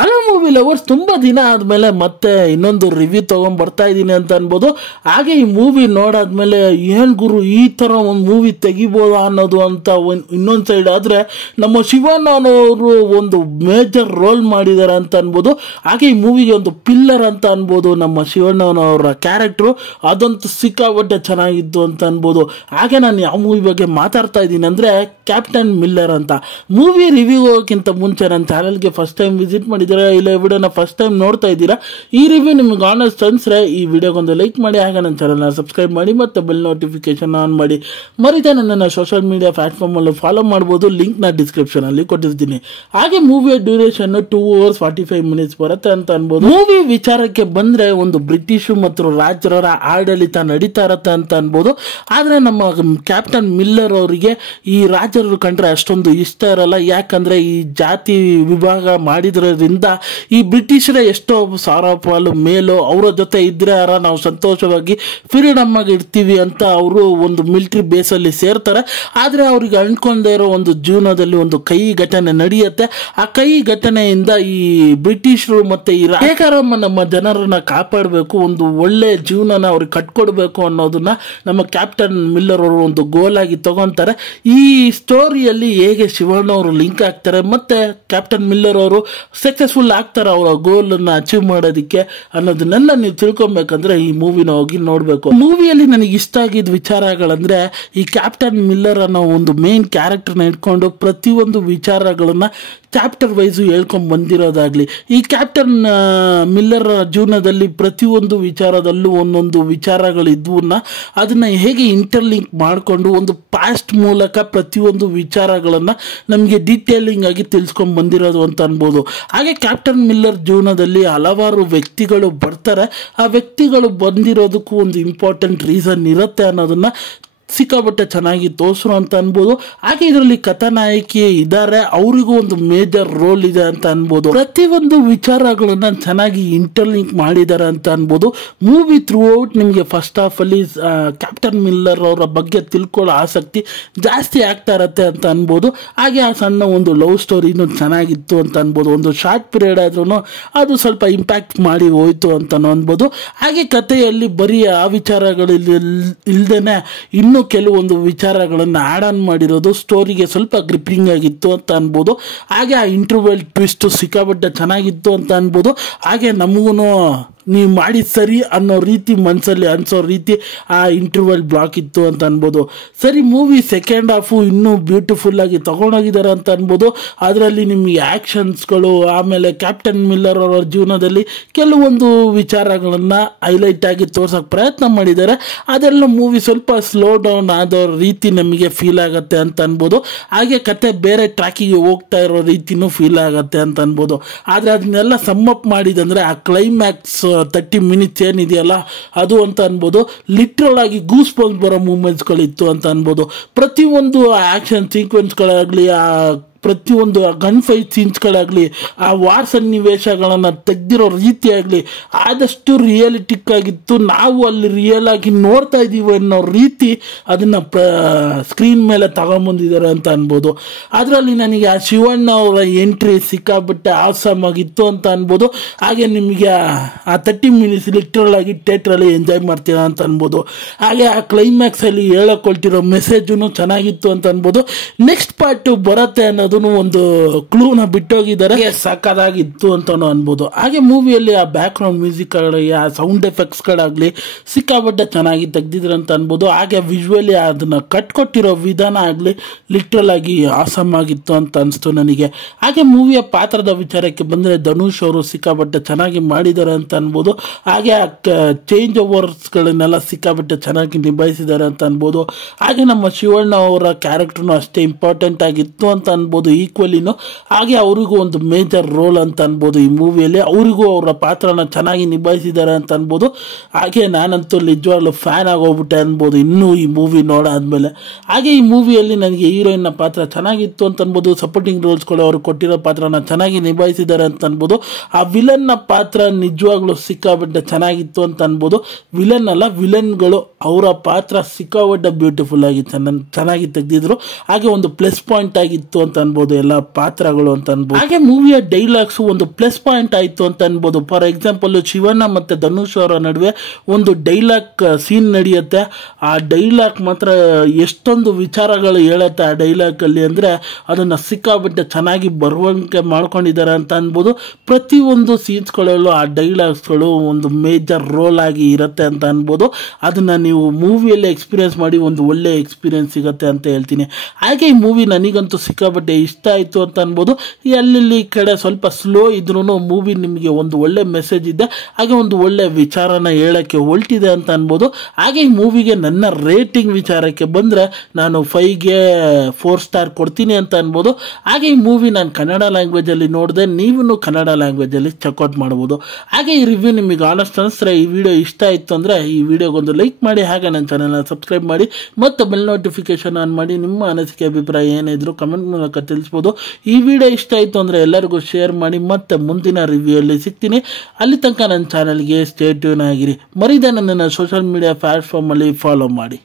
Hello movie lovers, ತುಂಬ ದಿನ ಆದಮೇಲೆ ಮತ್ತೆ ಇನ್ನೊಂದು ರಿವ್ಯೂ ತೊಗೊಂಡು ಬರ್ತಾ ಇದ್ದೀನಿ ಅಂತ ಅನ್ಬೋದು. ಹಾಗೆ ಈ ಮೂವಿ ನೋಡಾದ್ಮೇಲೆ ಏನು ಗುರು ಈ ಥರ ಒಂದು ಮೂವಿ ತೆಗಿಬೋದಾ ಅನ್ನೋದು ಅಂತ ಇನ್ನೊಂದು ಸೈಡ್ ಆದರೆ ನಮ್ಮ ಶಿವಣ್ಣನವರು ಒಂದು ಮೇಜರ್ ರೋಲ್ ಮಾಡಿದ್ದಾರೆ ಅಂತ ಅನ್ಬೋದು. ಹಾಗೆ ಈ ಮೂವಿಗೆ ಒಂದು ಪಿಲ್ಲರ್ ಅಂತ ಅನ್ಬೋದು ನಮ್ಮ ಶಿವಣ್ಣನವರ ಕ್ಯಾರೆಕ್ಟ್ರು, ಅದಂತೂ ಸಿಕ್ಕಾಪಟ್ಟೆ ಚೆನ್ನಾಗಿತ್ತು ಅಂತ ಅನ್ಬೋದು. ಹಾಗೆ ನಾನು ಯಾವ ಮೂವಿ ಬಗ್ಗೆ ಮಾತಾಡ್ತಾ ಇದ್ದೀನಿ ಅಂದರೆ ಕ್ಯಾಪ್ಟನ್ ಮಿಲ್ಲರ್ ಅಂತ. ಮೂವಿ ರಿವ್ಯೂ ಹೋಗೋಕ್ಕಿಂತ ಮುಂಚೆ ನನ್ನ ಚಾನಲ್ಗೆ ಫಸ್ಟ್ ಟೈಮ್ ವಿಸಿಟ್ ಮಾಡಿದ್ದೀರಾ ಇಲ್ಲ ವಿಡಿಯೋನ ಫಸ್ಟ್ ಟೈಮ್ ನೋಡ್ತಾ ಇದ್ದೀರಾ, ಈ ರಿವ್ಯೂ ನಿಮ್ಗೆ ಆನೆಸ್ಟ್ ಅನ್ಸ್ರೆ ಈ ವಿಡಿಯೋಗೊಂದು ಲೈಕ್ ಮಾಡಿ, ಹಾಗೆ ನನ್ನ ಚಾನಲ್ನ ಸಬ್ಸ್ಕ್ರೈಬ್ ಮಾಡಿ ಮತ್ತು ಬೆಲ್ ನೋಟಿಫಿಕೇಶನ್ ಆನ್ ಮಾಡಿ. ಮರಿತಾ ನನ್ನನ್ನು ಸೋಷಿಯಲ್ ಮೀಡಿಯಾ ಪ್ಲಾಟ್ಫಾರ್ಮಲ್ಲೂ ಫಾಲೋ ಮಾಡ್ಬೋದು, ಲಿಂಕ್ನ ಡಿಸ್ಕ್ರಿಪ್ಷನಲ್ಲಿ ಕೊಟ್ಟಿರ್ತೀನಿ. ಹಾಗೆ ಮೂವಿಯ ಡ್ಯೂರೇಷನ್ 2 hours 45 minutes ಬರುತ್ತೆ ಅಂತ ಅನ್ಬೋದು. ಮೂವಿ ವಿಚಾರಕ್ಕೆ ಬಂದರೆ ಒಂದು ಬ್ರಿಟಿಷು ಮತ್ತು ರಾಜರ ಆಡಳಿತ ನಡೀತಾ ಇರತ್ತೆ ಅಂತ ಅನ್ಬೋದು. ಆದರೆ ನಮ್ಮ ಕ್ಯಾಪ್ಟನ್ ಮಿಲ್ಲರ್ ಅವರಿಗೆ ಈ ರಾಜರು ಕಂಡ್ರೆ ಅಷ್ಟೊಂದು ಇಷ್ಟ ಇರಲ್ಲ. ಯಾಕಂದರೆ ಈ ಜಾತಿ ವಿಭಾಗ ಮಾಡಿದ್ರಿಂದ ಈ ಬ್ರಿಟಿಷರೇ ಎಷ್ಟೋ ಸಾವಿರ ಪಾಲು ಮೇಲೋ ಅವರ ಜೊತೆ ಇದ್ರೆ ನಾವು ಸಂತೋಷವಾಗಿ ಫ್ರೀಡಮ್ ಆಗಿ ಇರ್ತೀವಿ ಅಂತ ಅವರು ಒಂದು ಮಿಲಿಟರಿ ಬೇಸಲ್ಲಿ ಸೇರ್ತಾರೆ. ಆದರೆ ಅವ್ರಿಗೆ ಅಂದ್ಕೊಂಡೇ ಇರೋ ಒಂದು ಜೀವನದಲ್ಲಿ ಒಂದು ಕಹಿ ಘಟನೆ ನಡೆಯುತ್ತೆ. ಆ ಕಹಿ ಘಟನೆಯಿಂದ ಈ ಬ್ರಿಟಿಷರು ಮತ್ತೆ ಈ ಹೇಗಾರಮ್ಮ ನಮ್ಮ ಜನರನ್ನ ಕಾಪಾಡಬೇಕು, ಒಂದು ಒಳ್ಳೆ ಜೀವನನ ಅವ್ರಿಗೆ ಕಟ್ಕೊಡ್ಬೇಕು ಅನ್ನೋದನ್ನ ನಮ್ಮ ಕ್ಯಾಪ್ಟನ್ ಮಿಲ್ಲರ್ ಅವರು ಒಂದು ಗೋಲ್ ಆಗಿ ತಗೊಂತಾರೆ. ಈ ಸ್ಟೋರಿಯಲ್ಲಿ ಹೇಗೆ ಶಿವಣ್ಣ ಅವರು ಲಿಂಕ್ ಆಗ್ತಾರೆ ಮತ್ತೆ ಕ್ಯಾಪ್ಟನ್ ಮಿಲ್ಲರ್ ಅವರು ಸಕ್ಸಸ್ಫುಲ್ ಆಗ್ತಾರೆ ಅವರ ಗೋಲನ್ನ ಅಚೀವ್ ಮಾಡೋದಕ್ಕೆ ಅನ್ನೋದನ್ನೆಲ್ಲ ನೀವು ತಿಳ್ಕೊಬೇಕಂದ್ರೆ ಈ ಮೂವಿನ ಹೋಗಿ ನೋಡಬೇಕು. ಮೂವಿಯಲ್ಲಿ ನನಗೆ ಇಷ್ಟ ಆಗಿದ್ದ ವಿಚಾರಗಳಂದ್ರೆ ಈ ಕ್ಯಾಪ್ಟನ್ ಮಿಲ್ಲರ್ ಅನ್ನೋ ಒಂದು ಮೇನ್ ಕ್ಯಾರೆಕ್ಟರ್ನ ಇಟ್ಕೊಂಡು ಪ್ರತಿಯೊಂದು ವಿಚಾರಗಳನ್ನ ಚಾಪ್ಟರ್ ವೈಸು ಹೇಳ್ಕೊಂಡು ಬಂದಿರೋದಾಗ್ಲಿ, ಈ ಕ್ಯಾಪ್ಟನ್ ಮಿಲ್ಲರ್ ಜೀವನದಲ್ಲಿ ಪ್ರತಿಯೊಂದು ವಿಚಾರದಲ್ಲೂ ಒಂದೊಂದು ವಿಚಾರಗಳಿದ್ವನ್ನ ಅದನ್ನ ಹೇಗೆ ಇಂಟರ್ಲಿಂಕ್ ಮಾಡಿಕೊಂಡು ಒಂದು ಪಾಸ್ಟ್ ಮೂಲಕ ಪ್ರತಿಯೊಂದು ವಿಚಾರಗಳನ್ನು ನಮಗೆ ಡೀಟೇಲಿಂಗ್ ಆಗಿ ತಿಳಿಸ್ಕೊಂಡು ಬಂದಿರೋದು ಅಂತ ಅನ್ಬೋದು. ಹಾಗೆ ಕ್ಯಾಪ್ಟನ್ ಮಿಲ್ಲರ್ ಜೀವನದಲ್ಲಿ ಹಲವಾರು ವ್ಯಕ್ತಿಗಳು ಬರ್ತಾರೆ, ಆ ವ್ಯಕ್ತಿಗಳು ಬಂದಿರೋದಕ್ಕೂ ಒಂದು ಇಂಪಾರ್ಟೆಂಟ್ ರೀಸನ್ ಇರುತ್ತೆ ಅನ್ನೋದನ್ನ ಸಿಕ್ಕಾಪಟ್ಟೆ ಚೆನ್ನಾಗಿ ತೋರಿಸ್ರು ಅಂತ ಅನ್ಬೋದು. ಹಾಗೆ ಇದರಲ್ಲಿ ಕಥಾನಾಯಕಿ ಇದ್ದಾರೆ, ಅವರಿಗೂ ಒಂದು ಮೇಜರ್ ರೋಲ್ ಇದೆ ಅಂತ ಅನ್ಬೋದು. ಪ್ರತಿಯೊಂದು ವಿಚಾರಗಳನ್ನ ಚೆನ್ನಾಗಿ ಇಂಟರ್ಲಿಂಕ್ ಮಾಡಿದ್ದಾರೆ ಅಂತ ಅನ್ಬೋದು. ಮೂವಿ ಥ್ರೂ ಔಟ್ ನಿಮಗೆ ಫಸ್ಟ್ ಹಾಫ್ ಅಲ್ಲಿ ಕ್ಯಾಪ್ಟನ್ ಮಿಲ್ಲರ್ ಅವರ ಬಗ್ಗೆ ತಿಳ್ಕೊಳ್ಳೋ ಆಸಕ್ತಿ ಜಾಸ್ತಿ ಆಗ್ತಾ ಇರತ್ತೆ ಅಂತ ಅನ್ಬೋದು. ಹಾಗೆ ಆ ಸಣ್ಣ ಒಂದು ಲವ್ ಸ್ಟೋರಿನೂ ಚೆನ್ನಾಗಿತ್ತು ಅಂತ ಅನ್ಬೋದು. ಒಂದು ಶಾರ್ಟ್ ಪೀರಿಯಡ್ ಆದ್ರೂ ಅದು ಸ್ವಲ್ಪ ಇಂಪ್ಯಾಕ್ಟ್ ಮಾಡಿ ಹೋಯ್ತು ಅಂತ ಅನ್ಬೋದು. ಹಾಗೆ ಕಥೆಯಲ್ಲಿ ಬರೀ ಆ ವಿಚಾರಗಳು ಇಲ್ದೇನೆ ಇನ್ನೂ ಕೆಲವೊಂದು ವಿಚಾರಗಳನ್ನು ಆಡ್ ಆನ್ ಮಾಡಿರೋದು ಸ್ಟೋರಿಗೆ ಸ್ವಲ್ಪ ಗ್ರಿಪ್ಪಿಂಗ್ ಆಗಿತ್ತು ಅಂತ ಅನ್ಬೋದು. ಹಾಗೆ ಆ ಇಂಟರ್ವಲ್ ಟ್ವಿಸ್ಟ್ ಸಿಕ್ಕಾಪಟ್ಟೆ ಚೆನ್ನಾಗಿತ್ತು ಅಂತ ಅನ್ಬೋದು. ಹಾಗೆ ನಮಗೂ ನೀವು ಮಾಡಿದ ಸರಿ ಅನ್ನೋ ರೀತಿ ಮನಸ್ಸಲ್ಲಿ ಅನಿಸೋ ರೀತಿ ಆ ಇಂಟರ್ವಲ್ ಬ್ಲಾಕ್ ಇತ್ತು ಅಂತ ಅನ್ಬೋದು. ಸರಿ, ಮೂವಿ ಸೆಕೆಂಡ್ ಹಾಫು ಇನ್ನೂ ಬ್ಯೂಟಿಫುಲ್ ಆಗಿ ತಗೊಂಡೋಗಿದ್ದಾರೆ ಅಂತ ಅನ್ಬೋದು. ಅದರಲ್ಲಿ ನಿಮಗೆ ಆ್ಯಕ್ಷನ್ಸ್ಗಳು, ಆಮೇಲೆ ಕ್ಯಾಪ್ಟನ್ ಮಿಲ್ಲರ್ ಅವರ ಜೀವನದಲ್ಲಿ ಕೆಲವೊಂದು ವಿಚಾರಗಳನ್ನು ಹೈಲೈಟ್ ಆಗಿ ತೋರ್ಸೋಕೆ ಪ್ರಯತ್ನ ಮಾಡಿದ್ದಾರೆ. ಅದೆಲ್ಲ ಮೂವಿ ಸ್ವಲ್ಪ ಸ್ಲೋ ಡೌನ್ ಆದೋ ರೀತಿ ನಮಗೆ ಫೀಲ್ ಆಗುತ್ತೆ ಅಂತ ಅನ್ಬೋದು. ಹಾಗೆ ಕತೆ ಬೇರೆ ಟ್ರ್ಯಾಕಿಗೆ ಹೋಗ್ತಾ ಇರೋ ರೀತಿನೂ ಫೀಲ್ ಆಗುತ್ತೆ ಅಂತ ಅನ್ಬೋದು. ಆದರೆ ಅದನ್ನೆಲ್ಲ ಸಮ್ಮಪ್ ಮಾಡಿದಂದರೆ ಆ ಕ್ಲೈಮ್ಯಾಕ್ಸ್ 30 minutes ಏನಿದೆಯಲ್ಲ ಅದು ಅಂತ ಅನ್ಬೋದು. ಲಿಟ್ರಲ್ ಆಗಿ ಗೂಸ್ ಬಂಪ್ಸ್ ಬರೋ ಮೂಮೆಂಟ್ಸ್ಗಳಿತ್ತು ಅಂತ ಅನ್ಬೋದು. ಪ್ರತಿಯೊಂದು ಆ್ಯಕ್ಷನ್ ಸೀಕ್ವೆನ್ಸ್ಗಳಾಗಲಿ, ಆ ಪ್ರತಿಯೊಂದು ಗನ್ ಫೈಟ್ ಸೀನ್ಸ್ಗಳಾಗಲಿ, ಆ ವಾರ್ ಸನ್ನಿವೇಶಗಳನ್ನು ತೆಗೆದಿರೋ ರೀತಿ ಆಗಲಿ ಆದಷ್ಟು ರಿಯಲಿಟಿಕ್ ಆಗಿತ್ತು. ನಾವು ಅಲ್ಲಿ ರಿಯಲ್ ಆಗಿ ನೋಡ್ತಾ ಇದ್ದೀವಿ ಅನ್ನೋ ರೀತಿ ಅದನ್ನು ಸ್ಕ್ರೀನ್ ಮೇಲೆ ತಗೊಂಬಂದಿದ್ದಾರೆ ಅಂತ ಅನ್ಬೋದು. ಅದರಲ್ಲಿ ನನಗೆ ಆ ಶಿವಣ್ಣ ಅವರ ಎಂಟ್ರಿ ಸಿಕ್ಕಾಬಿಟ್ಟೆ ಆಸಮ್ ಆಗಿತ್ತು ಅಂತ ಅನ್ಬೋದು. ಹಾಗೆ ನಿಮಗೆ ಆ 30 minutes ಲಿಟ್ರಲ್ ಆಗಿ ಥಿಯೇಟ್ರಲ್ಲಿ ಎಂಜಾಯ್ ಮಾಡ್ತೀರಾ ಅಂತ ಅನ್ಬೋದು. ಹಾಗೆ ಆ ಕ್ಲೈಮ್ಯಾಕ್ಸಲ್ಲಿ ಹೇಳಕೊಳ್ತಿರೋ ಮೆಸೇಜೂ ಚೆನ್ನಾಗಿತ್ತು ಅಂತ ಅನ್ಬೋದು. ನೆಕ್ಸ್ಟ್ ಪಾರ್ಟ್ ಬರುತ್ತೆ ಅನ್ನೋದು ಒಂದು ಕ್ಲೂನ ಬಿಟ್ಟೋಗಿದ್ದಾರೆ, ಸಕ್ಕದಾಗಿತ್ತು ಅಂತಾನು ಅನ್ಬೋದು. ಹಾಗೆ ಮೂವಿಯಲ್ಲಿ ಆ ಬ್ಯಾಕ್ ಗ್ರೌಂಡ್ ಮ್ಯೂಸಿಕ್ ಆಗಲಿ, ಆ ಸೌಂಡ್ ಎಫೆಕ್ಟ್ಸ್ಗಳಾಗಲಿ ಸಿಕ್ಕಾಪಟ್ಟೆ ಚೆನ್ನಾಗಿ ತೆಗ್ದಿದ್ರು ಅಂತ ಅನ್ಬೋದು. ಹಾಗೆ ವಿಜುವಲಿ ಅದನ್ನ ಕಟ್ಕೊಟ್ಟಿರೋ ವಿಧಾನ ಆಗಲಿ ಲಿಟ್ರಲ್ ಆಗಿ ಆಸಮ್ ಆಗಿತ್ತು ಅಂತ ಅನಿಸ್ತು ನನಗೆ. ಹಾಗೆ ಮೂವಿಯ ಪಾತ್ರದ ವಿಚಾರಕ್ಕೆ ಬಂದರೆ ಧನುಷ್ ಅವರು ಸಿಕ್ಕಾಪಟ್ಟೆ ಚೆನ್ನಾಗಿ ಮಾಡಿದ್ದಾರೆ ಅಂತ ಅನ್ಬೋದು. ಹಾಗೆ ಚೇಂಜ್ ಓವರ್ಸ್ಗಳನ್ನೆಲ್ಲ ಸಿಕ್ಕಾಪಟ್ಟೆ ಚೆನ್ನಾಗಿ ನಿಭಾಯಿಸಿದ್ದಾರೆ ಅಂತ ಅನ್ಬೋದು. ಹಾಗೆ ನಮ್ಮ ಶಿವಣ್ಣ ಅವರ ಕ್ಯಾರೆಕ್ಟರ್ನು ಅಷ್ಟೇ ಇಂಪಾರ್ಟೆಂಟ್ ಆಗಿತ್ತು ಅಂತ ಅನ್ಬೋದು ಈಕ್ವಲಿನು. ಹಾಗೆ ಅವರಿಗೂ ಒಂದು ಮೇಜರ್ ರೋಲ್ ಅಂತ ಅನ್ಬೋದು ಈ ಮೂವಿಯಲ್ಲಿ. ಅವರಿಗೂ ಅವರ ಪಾತ್ರನ ಚೆನ್ನಾಗಿ ನಿಭಾಯಿಸಿದ್ದಾರೆ ಅಂತ ಅನ್ಬೋದು. ಹಾಗೆ ನಾನಂತೂ ನಿಜವಾಗ್ಲೂ ಫ್ಯಾನ್ ಆಗೋಗ್ಬಿಟ್ಟೆ ಅನ್ಬೋದು ಇನ್ನೂ ಈ ಮೂವಿ ನೋಡಾದ್ಮೇಲೆ. ಹಾಗೆ ಈ ಮೂವಿಯಲ್ಲಿ ನನಗೆ ಹೀರೋಯಿನ್ನ ಪಾತ್ರ ಚೆನ್ನಾಗಿತ್ತು ಅಂತ ಅನ್ಬೋದು. ಸಪೋರ್ಟಿಂಗ್ ರೋಲ್ಸ್ಗಳು ಅವರು ಕೊಟ್ಟಿರೋ ಪಾತ್ರನ ಚೆನ್ನಾಗಿ ನಿಭಾಯಿಸಿದ್ದಾರೆ ಅಂತ ಅನ್ಬೋದು. ಆ ವಿಲನ್ನ ಪಾತ್ರ ನಿಜವಾಗ್ಲೂ ಸಿಕ್ಕಾಬಿಟ್ಟೆ ಚೆನ್ನಾಗಿತ್ತು ಅಂತ ಅನ್ಬೋದು. ವಿಲನ್ ಅಲ್ಲ, ವಿಲನ್ಗಳು ಅವರ ಪಾತ್ರ ಸಿಕ್ಕಾಬಿಟ್ಟೆ ಬ್ಯೂಟಿಫುಲ್ ಆಗಿ ಚೆನ್ನಾಗಿ ತೆಗೆದಿದ್ರು. ಹಾಗೆ ಒಂದು ಪ್ಲಸ್ ಪಾಯಿಂಟ್ ಆಗಿತ್ತು ಅಂತ ಅನ್ಬೋದು, ಎಲ್ಲ ಪಾತ್ರಗಳು ಅಂತ ಅನ್ಬೋದು. ಹಾಗೆ ಮೂವಿಯ ಡೈಲಾಗ್ಸ್ ಒಂದು ಪ್ಲಸ್ ಪಾಯಿಂಟ್ ಆಯ್ತು ಅಂತ ಅನ್ಬೋದು. ಫಾರ್ ಎಕ್ಸಾಂಪಲ್ ಶಿವಣ್ಣ ಮತ್ತೆ ಧನುಷ್ ಅವರ ನಡುವೆ ಒಂದು ಡೈಲಾಗ್ ಸೀನ್ ನಡೆಯುತ್ತೆ. ಆ ಡೈಲಾಗ್ ಮಾತ್ರ ಎಷ್ಟೊಂದು ವಿಚಾರಗಳು ಹೇಳುತ್ತೆ ಆ ಡೈಲಾಗ್ ಅಲ್ಲಿ, ಅಂದ್ರೆ ಅದನ್ನ ಸಿಕ್ಕಾಬಿಟ್ಟೆ ಚೆನ್ನಾಗಿ ಬರುವಂತೆ ಮಾಡ್ಕೊಂಡಿದ್ದಾರೆ ಅಂತ ಅನ್ಬೋದು. ಪ್ರತಿಯೊಂದು ಸೀನ್ಸ್ಗಳಲ್ಲೂ ಆ ಡೈಲಾಗ್ಸ್ಗಳು ಒಂದು ಮೇಜರ್ ರೋಲ್ ಆಗಿ ಇರುತ್ತೆ ಅಂತ ಅನ್ಬೋದು. ಅದನ್ನ ನೀವು ಮೂವಿಯಲ್ಲಿ ಎಕ್ಸ್ಪೀರಿಯನ್ಸ್ ಮಾಡಿ ಒಂದು ಒಳ್ಳೆ ಎಕ್ಸ್ಪೀರಿಯನ್ಸ್ ಸಿಗುತ್ತೆ ಅಂತ ಹೇಳ್ತೀನಿ. ಹಾಗೆ ಈ ಮೂವಿ ನನಗಂತೂ ಸಿಕ್ಕಾಪಟ್ಟೆ ಇಷ್ಟ ಆಯಿತು ಅಂತ ಅನ್ಬೋದು. ಅಲ್ಲಿ ಕಡೆ ಸ್ವಲ್ಪ ಸ್ಲೋ ಇದ್ರೂ ಮೂವಿ ನಿಮಗೆ ಒಂದು ಒಳ್ಳೆ ಮೆಸೇಜ್ ಇದೆ, ಹಾಗೆ ಒಂದು ಒಳ್ಳೆ ವಿಚಾರನ ಹೇಳೋಕ್ಕೆ ಹೊರಟಿದೆ ಅಂತ ಅನ್ಬೋದು. ಹಾಗೆ ಈ ಮೂವಿಗೆ ನನ್ನ ರೇಟಿಂಗ್ ವಿಚಾರಕ್ಕೆ ಬಂದರೆ ನಾನು 5ಗೆ 4 ಸ್ಟಾರ್ ಕೊಡ್ತೀನಿ ಅಂತ ಅನ್ಬೋದು. ಹಾಗೆ ಈ ಮೂವಿ ನಾನು ಕನ್ನಡ ಲ್ಯಾಂಗ್ವೇಜಲ್ಲಿ ನೋಡಿದೆ, ನೀವು ಕನ್ನಡ ಲ್ಯಾಂಗ್ವೇಜಲ್ಲಿ ಚೆಕ್ಔಟ್ ಮಾಡ್ಬೋದು. ಹಾಗೆ ಈ ರಿವ್ಯೂ ನಿಮಗೆ ಆನೆಸ್ಟ್ ಅನಿಸಿದ್ರೆ, ಈ ವಿಡಿಯೋ ಇಷ್ಟ ಆಯಿತು ಅಂದರೆ ಈ ವಿಡಿಯೋಗೊಂದು ಲೈಕ್ ಮಾಡಿ, ಹಾಗೆ ನನ್ನ ಚಾನಲ್ನ ಸಬ್ಸ್ಕ್ರೈಬ್ ಮಾಡಿ ಮತ್ತು ಬೆಲ್ ನೋಟಿಫಿಕೇಶನ್ ಆನ್ ಮಾಡಿ. ನಿಮ್ಮ ಅನಿಸಿಕೆ ಅಭಿಪ್ರಾಯ ಏನಿದ್ರು ಕಮೆಂಟ್ ಮೂಲಕ ತಿಳಿಸ್ಬೋದು. ಈ ವಿಡಿಯೋ ಇಷ್ಟ ಆಯಿತು ಅಂದರೆ ಎಲ್ಲರಿಗೂ ಶೇರ್ ಮಾಡಿ. ಮತ್ತೆ ಮುಂದಿನ ರಿವ್ಯೂಯಲ್ಲಿ ಸಿಗ್ತೀನಿ. ಅಲ್ಲಿ ತನಕ ನನ್ನ ಚಾನಲ್ಗೆ ಸ್ಟೇ ಟ್ಯೂನ್ ಆಗಿರಿ. ಮರಿದೆ ನನ್ನನ್ನು ಸೋಷಿಯಲ್ ಮೀಡಿಯಾ ಪ್ಲಾಟ್ಫಾರ್ಮಲ್ಲಿ ಫಾಲೋ ಮಾಡಿ.